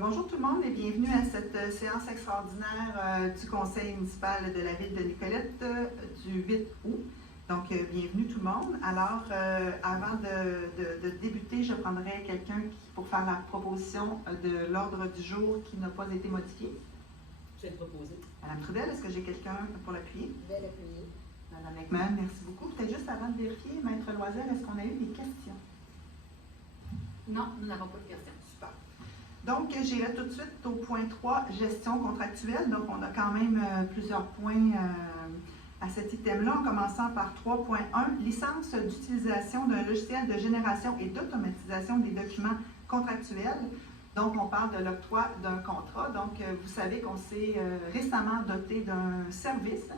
Bonjour tout le monde et bienvenue à cette séance extraordinaire du Conseil municipal de la ville de Nicolette du 8 août. Donc, bienvenue tout le monde. Avant de débuter, je prendrai quelqu'un pour faire la proposition de l'ordre du jour qui n'a pas été modifié. Je vais le proposer. Madame Trudel, est-ce que j'ai quelqu'un pour l'appuyer? Je vais l'appuyer. Madame McMahon, merci beaucoup. Peut-être juste avant de vérifier, Maître Loisel, est-ce qu'on a eu des questions? Non, nous n'avons pas de questions. Super. Donc, j'irai tout de suite au point 3, gestion contractuelle. Donc, on a quand même plusieurs points à cet item-là, en commençant par 3.1, licence d'utilisation d'un logiciel de génération et d'automatisation des documents contractuels. Donc, on parle de l'octroi d'un contrat. Donc, vous savez qu'on s'est récemment doté d'un service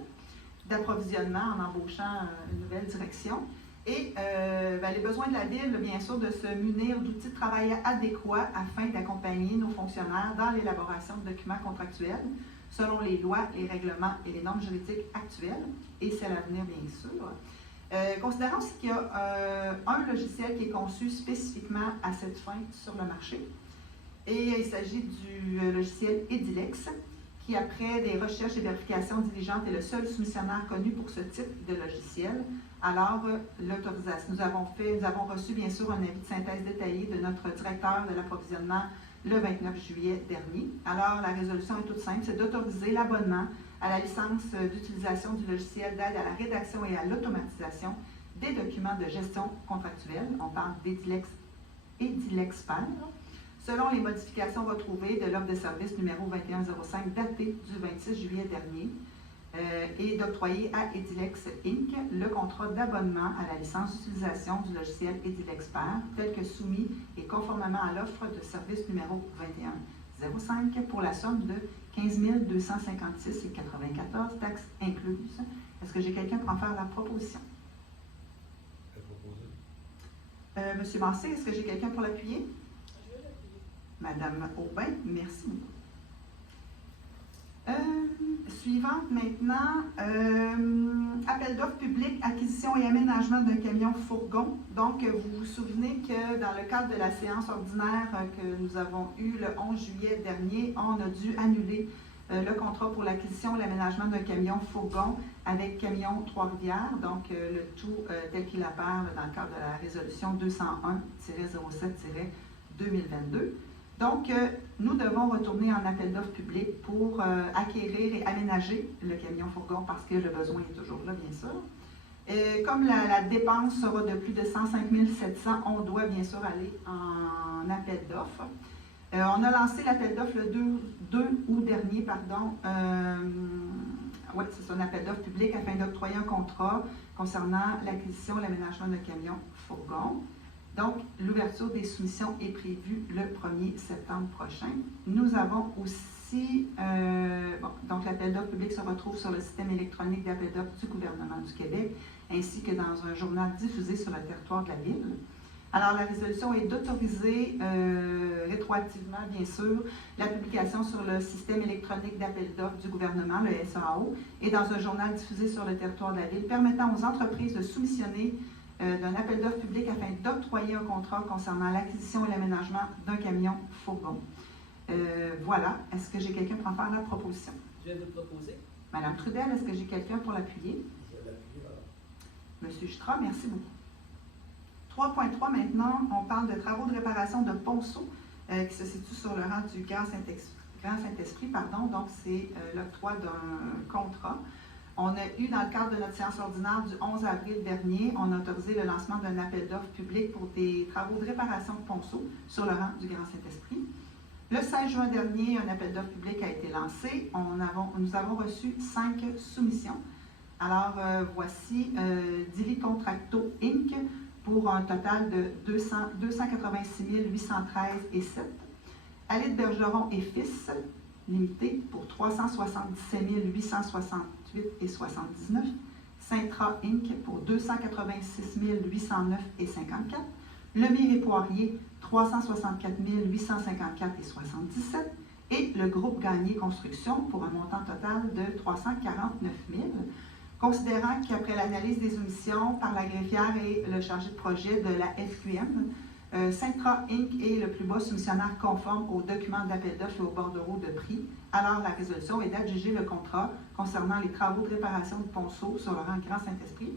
d'approvisionnement en embauchant une nouvelle direction. Et les besoins de la Ville, bien sûr, de se munir d'outils de travail adéquats afin d'accompagner nos fonctionnaires dans l'élaboration de documents contractuels selon les lois, les règlements et les normes juridiques actuelles, et c'est l'avenir, bien sûr. Considérons aussi qu'il y a un logiciel qui est conçu spécifiquement à cette fin sur le marché. Et il s'agit du logiciel Edilex, qui, après des recherches et vérifications diligentes, est le seul soumissionnaire connu pour ce type de logiciel. Alors, l'autorisation, nous avons reçu bien sûr un avis de synthèse détaillé de notre directeur de l'approvisionnement le 29 juillet dernier. Alors, la résolution est toute simple, c'est d'autoriser l'abonnement à la licence d'utilisation du logiciel d'aide à la rédaction et à l'automatisation des documents de gestion contractuelle. On parle d'Edilexpert, selon les modifications retrouvées de l'offre de service numéro 2105 datée du 26 juillet dernier. Et d'octroyer à Edilex Inc. le contrat d'abonnement à la licence d'utilisation du logiciel Edilexpert tel que soumis et conformément à l'offre de service numéro 2105 pour la somme de 15 256,94 taxes incluses. Est-ce que j'ai quelqu'un pour en faire la proposition? Monsieur Massé, est-ce que j'ai quelqu'un pour l'appuyer? Je vais l'appuyer. Madame Aubin, merci beaucoup. Suivante maintenant, appel d'offres public, acquisition et aménagement d'un camion fourgon. Donc, vous vous souvenez que dans le cadre de la séance ordinaire que nous avons eue le 11 juillet dernier, on a dû annuler le contrat pour l'acquisition et l'aménagement d'un camion fourgon avec Camion Trois-Rivières, donc le tout tel qu'il apparaît dans le cadre de la résolution 201-07-2022. Donc, nous devons retourner en appel d'offres public pour acquérir et aménager le camion fourgon parce que le besoin est toujours là, bien sûr. Comme la dépense sera de plus de 105 700, on doit bien sûr aller en appel d'offres. On a lancé l'appel d'offres le 2 août dernier, pardon. Oui, c'est un appel d'offres public afin d'octroyer un contrat concernant l'acquisition et l'aménagement de camions fourgon. Donc, l'ouverture des soumissions est prévue le 1er septembre prochain. Nous avons aussi, donc l'appel d'offres public se retrouve sur le système électronique d'appel d'offres du gouvernement du Québec, ainsi que dans un journal diffusé sur le territoire de la Ville. Alors, la résolution est d'autoriser rétroactivement, bien sûr, la publication sur le système électronique d'appel d'offres du gouvernement, le SAO, et dans un journal diffusé sur le territoire de la Ville, permettant aux entreprises de soumissionner d'un appel d'offres public afin d'octroyer un contrat concernant l'acquisition et l'aménagement d'un camion fourgon. Voilà. Est-ce que j'ai quelqu'un pour en faire la proposition? Je vais vous proposer. Madame Trudel, est-ce que j'ai quelqu'un pour l'appuyer? Je vais l'appuyer, madame. Monsieur Stra, merci beaucoup. 3.3 maintenant, on parle de travaux de réparation de ponceaux qui se situent sur le rang du Grand Saint-Esprit, donc c'est l'octroi d'un contrat. On a eu, dans le cadre de notre séance ordinaire du 11 avril dernier, on a autorisé le lancement d'un appel d'offres public pour des travaux de réparation de ponceaux sur le rang du Grand Saint-Esprit. Le 16 juin dernier, un appel d'offres public a été lancé. Nous avons reçu 5 soumissions. Alors, voici Dili Contracto Inc. pour un total de 286 813,07. Alide Bergeron et Fils Limité pour 377 868,79. Sintra Inc. pour 286 809,54. Lemire et Poirier, 364 854,77. Et le groupe Gagné Construction pour un montant total de 349 000. Considérant qu'après l'analyse des omissions par la greffière et le chargé de projet de la FQM, Centra Inc. est le plus bas soumissionnaire conforme aux documents d'appel d'offres et aux bordereaux de prix. Alors, la résolution est d'adjuger le contrat concernant les travaux de réparation de ponceau sur le rang Grand Saint-Esprit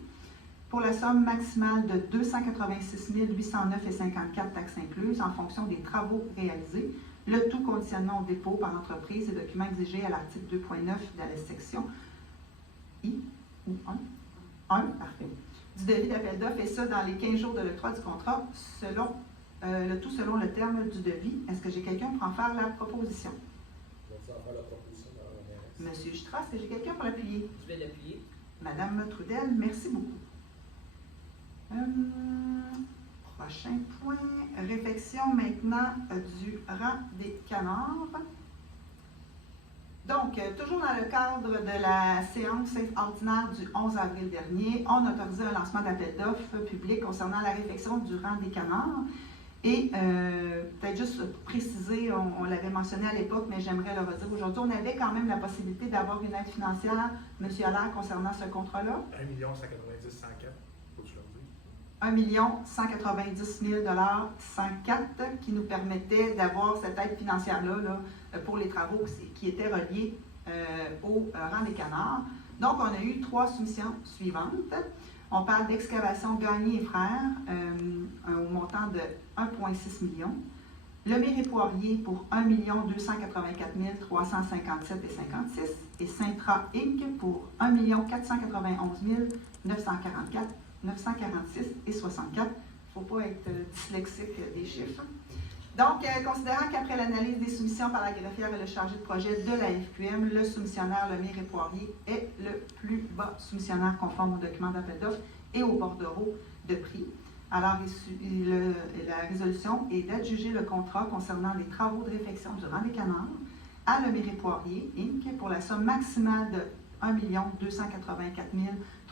pour la somme maximale de 286 809,54 taxes incluses en fonction des travaux réalisés, le tout conditionnement au dépôt par l'entreprise des documents exigés à l'article 2.9 de la section I ou 1, parfait, du devis d'appel d'offres, et ça dans les 15 jours de l'octroi du contrat, le tout selon le terme du devis. Est-ce que j'ai quelqu'un pour en faire la proposition? Je vais en faire la proposition dans la Monsieur Jutra, est-ce que j'ai quelqu'un pour l'appuyer? Je vais l'appuyer. Madame Trudel, merci beaucoup. Prochain point, réfection maintenant du rang des canards. Donc, toujours dans le cadre de la séance ordinaire du 11 avril dernier, on a autorisé un lancement d'appel d'offres public concernant la réfection du rang des canards. Et peut-être juste préciser, on l'avait mentionné à l'époque, mais j'aimerais le redire aujourd'hui, on avait quand même la possibilité d'avoir une aide financière, M. Allaire, concernant ce contrat-là. 1 190 104, faut que je le dise. 1 190 000 104 qui nous permettait d'avoir cette aide financière-là là, pour les travaux qui étaient reliés au rang des canards. Donc, on a eu 3 soumissions suivantes. On parle d'excavation Gagné et Frères, au montant de 1,6 million. Lemire et Poirier pour 1 284 357,56 et Centra Inc. pour 1 491 946,64. Il ne faut pas être dyslexique des chiffres. Donc, considérant qu'après l'analyse des soumissions par la greffière et le chargé de projet de la FQM, le soumissionnaire Lemire et Poirier est le plus bas soumissionnaire conforme au document d'appel d'offres et au bordereau de prix. Alors, la résolution est d'adjuger le contrat concernant les travaux de réfection du rang des canards à Lemire et Poirier, Inc. pour la somme maximale de 1 284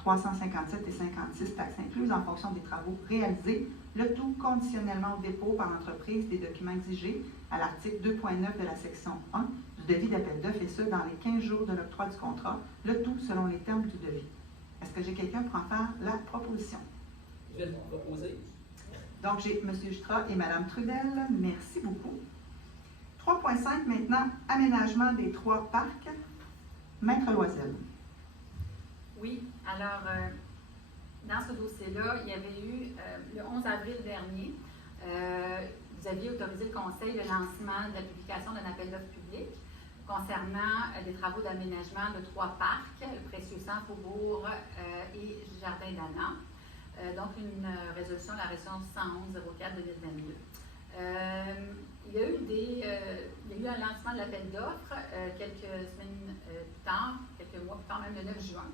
357,56 taxes incluses en fonction des travaux réalisés, le tout conditionnellement au dépôt par l'entreprise des documents exigés à l'article 2.9 de la section 1 du devis d'appel d'offres, et ce, dans les 15 jours de l'octroi du contrat, le tout selon les termes du devis. Est-ce que j'ai quelqu'un pour en faire la proposition? Je vais le proposer. Donc, j'ai M. Jutra et Mme Trudel. Merci beaucoup. 3.5 maintenant, aménagement des 3 parcs. Maître Loisel. Oui, alors, dans ce dossier-là, il y avait eu, le 11 avril dernier, vous aviez autorisé le Conseil le lancement de la publication d'un appel d'offres public concernant des travaux d'aménagement de 3 parcs, le Précieux Sang, Faubourg et Jardin d'Anna. Donc, une résolution, la résolution 111-04-2022. Il y a eu un lancement de l'appel d'offres quelques semaines plus tard, quelques mois plus tard, même le 9 juin.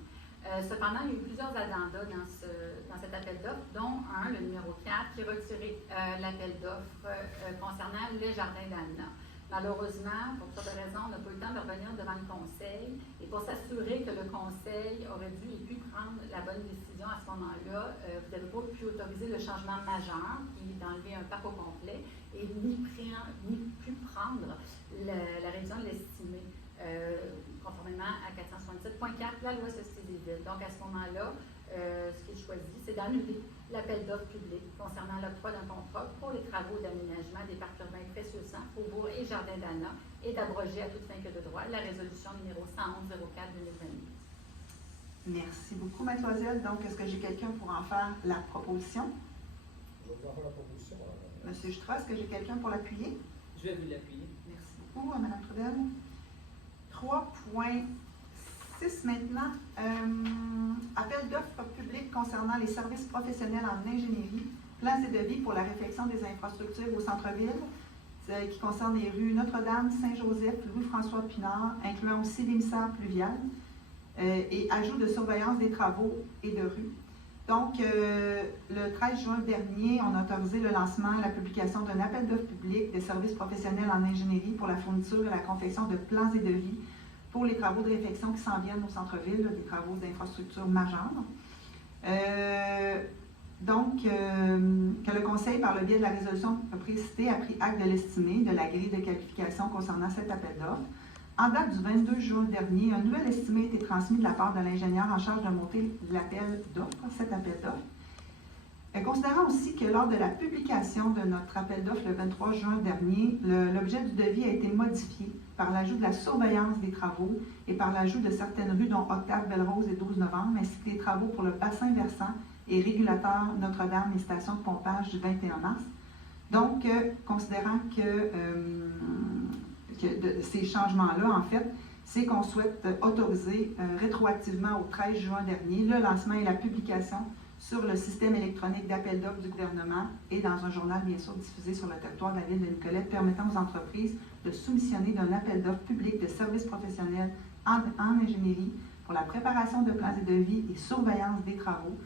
Cependant, il y a eu plusieurs addendas dans cet appel d'offres, dont un, le numéro 4, qui a retiré l'appel d'offres concernant le Jardin d'Anna. Malheureusement, pour toutes sortes de raisons, on n'a pas eu le temps de revenir devant le Conseil, et pour s'assurer que le Conseil aurait dû et pu prendre la bonne décision à ce moment-là, vous n'avez pas pu autoriser le changement majeur, qui est d'enlever un parc au complet, et ni pu prendre la révision de l'estimé, conformément à 477.4 de la loi Société des villes. Donc, à ce moment-là, ce qui est choisi, c'est d'annuler l'appel d'offres public concernant l'octroi d'un contrat pour les travaux d'aménagement des parcs urbains Précieux Sang, Faubourg et Jardin d'Anna et d'abroger à toute fin que de droit la résolution numéro 111-04-2022. Merci beaucoup, mademoiselle. Donc, est-ce que j'ai quelqu'un pour en faire la proposition? Je vais faire la proposition. Monsieur Jutra, est-ce que j'ai quelqu'un pour l'appuyer? Je vais vous l'appuyer. Merci beaucoup, Mme Trudel. 3.6 maintenant. Appel d'offres publiques concernant les services professionnels en ingénierie, plans et devis pour la réfection des infrastructures au centre-ville, qui concerne les rues Notre-Dame, Saint-Joseph, Louis-François Pinard, incluant aussi l'émissaire pluvial, et ajout de surveillance des travaux et de rues. Donc, le 13 juin dernier, on a autorisé le lancement, la publication d'un appel d'offres public des services professionnels en ingénierie pour la fourniture et la confection de plans et devis pour les travaux de réfection qui s'en viennent au centre-ville, des travaux d'infrastructure majeures. Que le Conseil, par le biais de la résolution précitée, a pris acte de l'estimé de la grille de qualification concernant cet appel d'offres. En date du 22 juin dernier, un nouvel estimé a été transmis de la part de l'ingénieur en charge de monter l'appel d'offres, cet appel d'offres. Considérant aussi que lors de la publication de notre appel d'offres le 23 juin dernier, l'objet du devis a été modifié par l'ajout de la surveillance des travaux et par l'ajout de certaines rues, dont Octave Belrose et 12 novembre, ainsi que des travaux pour le bassin versant et régulateur Notre-Dame et station de pompage du 21 mars. Donc, considérant que ces changements-là, en fait, c'est qu'on souhaite autoriser rétroactivement au 13 juin dernier le lancement et la publication sur le système électronique d'appel d'offres du gouvernement et dans un journal, bien sûr, diffusé sur le territoire de la ville de Nicolette, permettant aux entreprises de soumissionner d'un appel d'offres public de services professionnels en ingénierie pour la préparation de plans et devis et surveillance des travaux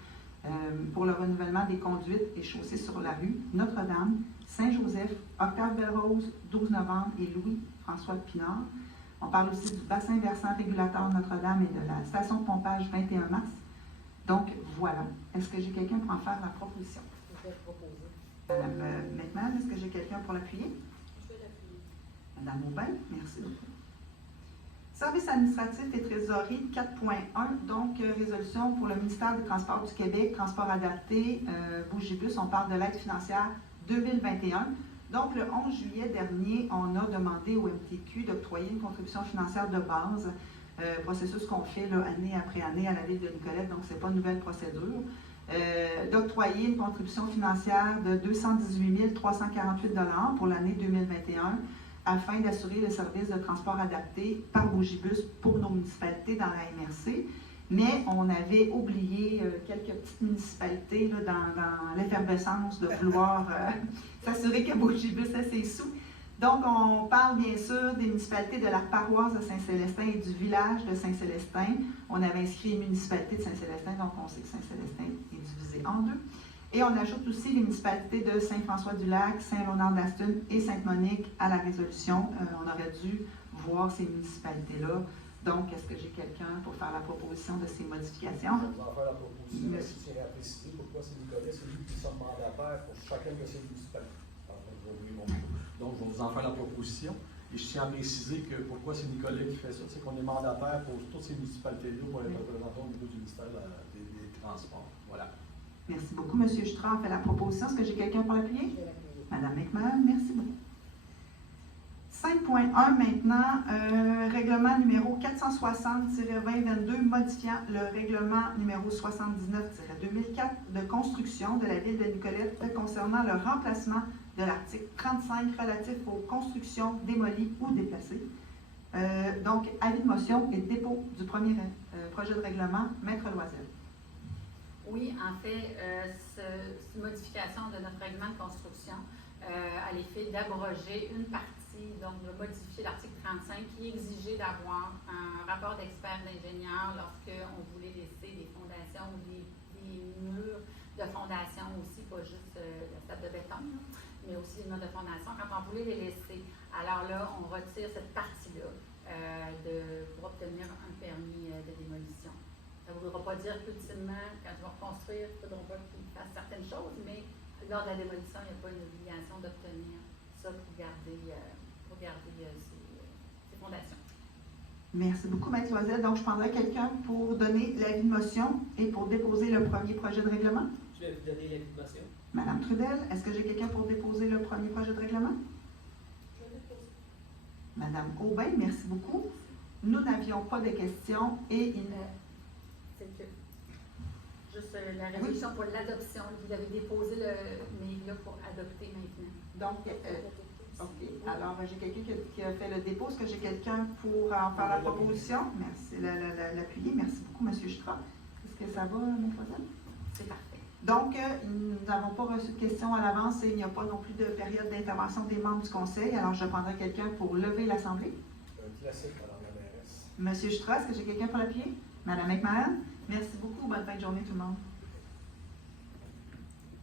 pour le renouvellement des conduites et chaussées sur la rue Notre-Dame, Saint-Joseph, Octave Belrose, 12 novembre et Louis-François Pinard. On parle aussi du bassin versant régulateur Notre-Dame et de la station de pompage 21 mars. Donc, voilà. Est-ce que j'ai quelqu'un pour en faire la proposition? Je vais proposer. Madame McMahon, est-ce que j'ai quelqu'un pour l'appuyer? Je vais l'appuyer. Madame Aubin, merci beaucoup. Service administratif et trésorerie 4.1, donc résolution pour le ministère des Transports du Québec, transport adapté, Bougibus, on parle de l'aide financière 2021. Donc, le 11 juillet dernier, on a demandé au MTQ d'octroyer une contribution financière de base, processus qu'on fait là, année après année à la ville de Nicolette, donc ce n'est pas une nouvelle procédure, d'octroyer une contribution financière de 218 348 $ pour l'année 2021 afin d'assurer le service de transport adapté par Bougibus pour nos municipalités dans la MRC. Mais on avait oublié quelques petites municipalités là, dans l'effervescence de vouloir s'assurer que Bougibus a ses sous. Donc, on parle bien sûr des municipalités de la paroisse de Saint-Célestin et du village de Saint-Célestin. On avait inscrit les municipalités de Saint-Célestin, donc on sait que Saint-Célestin est divisé en deux. Et on ajoute aussi les municipalités de Saint-François-du-Lac, Saint-Léonard-d'Aston et Sainte-Monique à la résolution. On aurait dû voir ces municipalités-là. Donc, est-ce que j'ai quelqu'un pour faire la proposition de ces modifications? Je vais vous en faire la proposition. Je tiens à préciser pourquoi c'est Nicolet, c'est lui qui sont mandataires pour chacune de ces municipalités. Donc, je vais vous en faire la proposition. Et je tiens à préciser que pourquoi c'est Nicolet qui fait ça, c'est qu'on est mandataire pour toutes ces municipalités-là pour être représentant au niveau du ministère des Transports. Voilà. Merci beaucoup. M. Jutra fait la proposition. Est-ce que j'ai quelqu'un pour l'appuyer? Je vais l'appuyer. Madame McMahon, merci beaucoup. 5.1 maintenant, règlement numéro 460-2022 modifiant le règlement numéro 79-2004 de construction de la ville de Nicolette concernant le remplacement de l'article 35 relatif aux constructions démolies ou déplacées. Donc, avis de motion et dépôt du premier projet de règlement, Maître Loisel. Oui, en fait, cette modification de notre règlement de construction a l'effet d'abroger une partie, donc de modifier l'article 35 qui exigeait d'avoir un rapport d'expert d'ingénieur lorsqu'on voulait laisser des fondations ou des murs de fondation aussi, pas juste la table de béton, mais aussi les murs de fondation, quand on voulait les laisser. Alors là, on retire cette partie-là pour obtenir un permis de démolition. Ça ne voudra pas dire qu'ultimement, quand ils vont reconstruire, il ne faudra pas qu'ils fassent certaines choses, mais lors de la démolition, il n'y a pas une obligation d'obtenir ça pour garder ces fondations. Merci beaucoup, Maître Loisel. Donc, je prendrai quelqu'un pour donner l'avis de motion et pour déposer le premier projet de règlement. Je vais vous donner l'avis de motion. Madame Trudel, est-ce que j'ai quelqu'un pour déposer le premier projet de règlement? Je vais le déposer. Madame Aubin, merci beaucoup. Nous n'avions pas de questions et il C'est que juste la résolution pour l'adoption, vous avez déposé mais là pour adopter maintenant. Donc, OK. Alors, j'ai quelqu'un qui a fait le dépôt. Est-ce que j'ai quelqu'un pour en faire la proposition? Merci. L'appuyer. Merci beaucoup, M. Jutra. Est-ce que ça va, mademoiselle? C'est parfait. Donc, nous n'avons pas reçu de questions à l'avance et il n'y a pas non plus de période d'intervention des membres du Conseil. Alors, je prendrai quelqu'un pour lever l'Assemblée. Un classique, Madame la mairesse. M. Jutra, est-ce que j'ai quelqu'un pour l'appuyer? Madame McMahon? Merci beaucoup. Bonne fin de journée, tout le monde.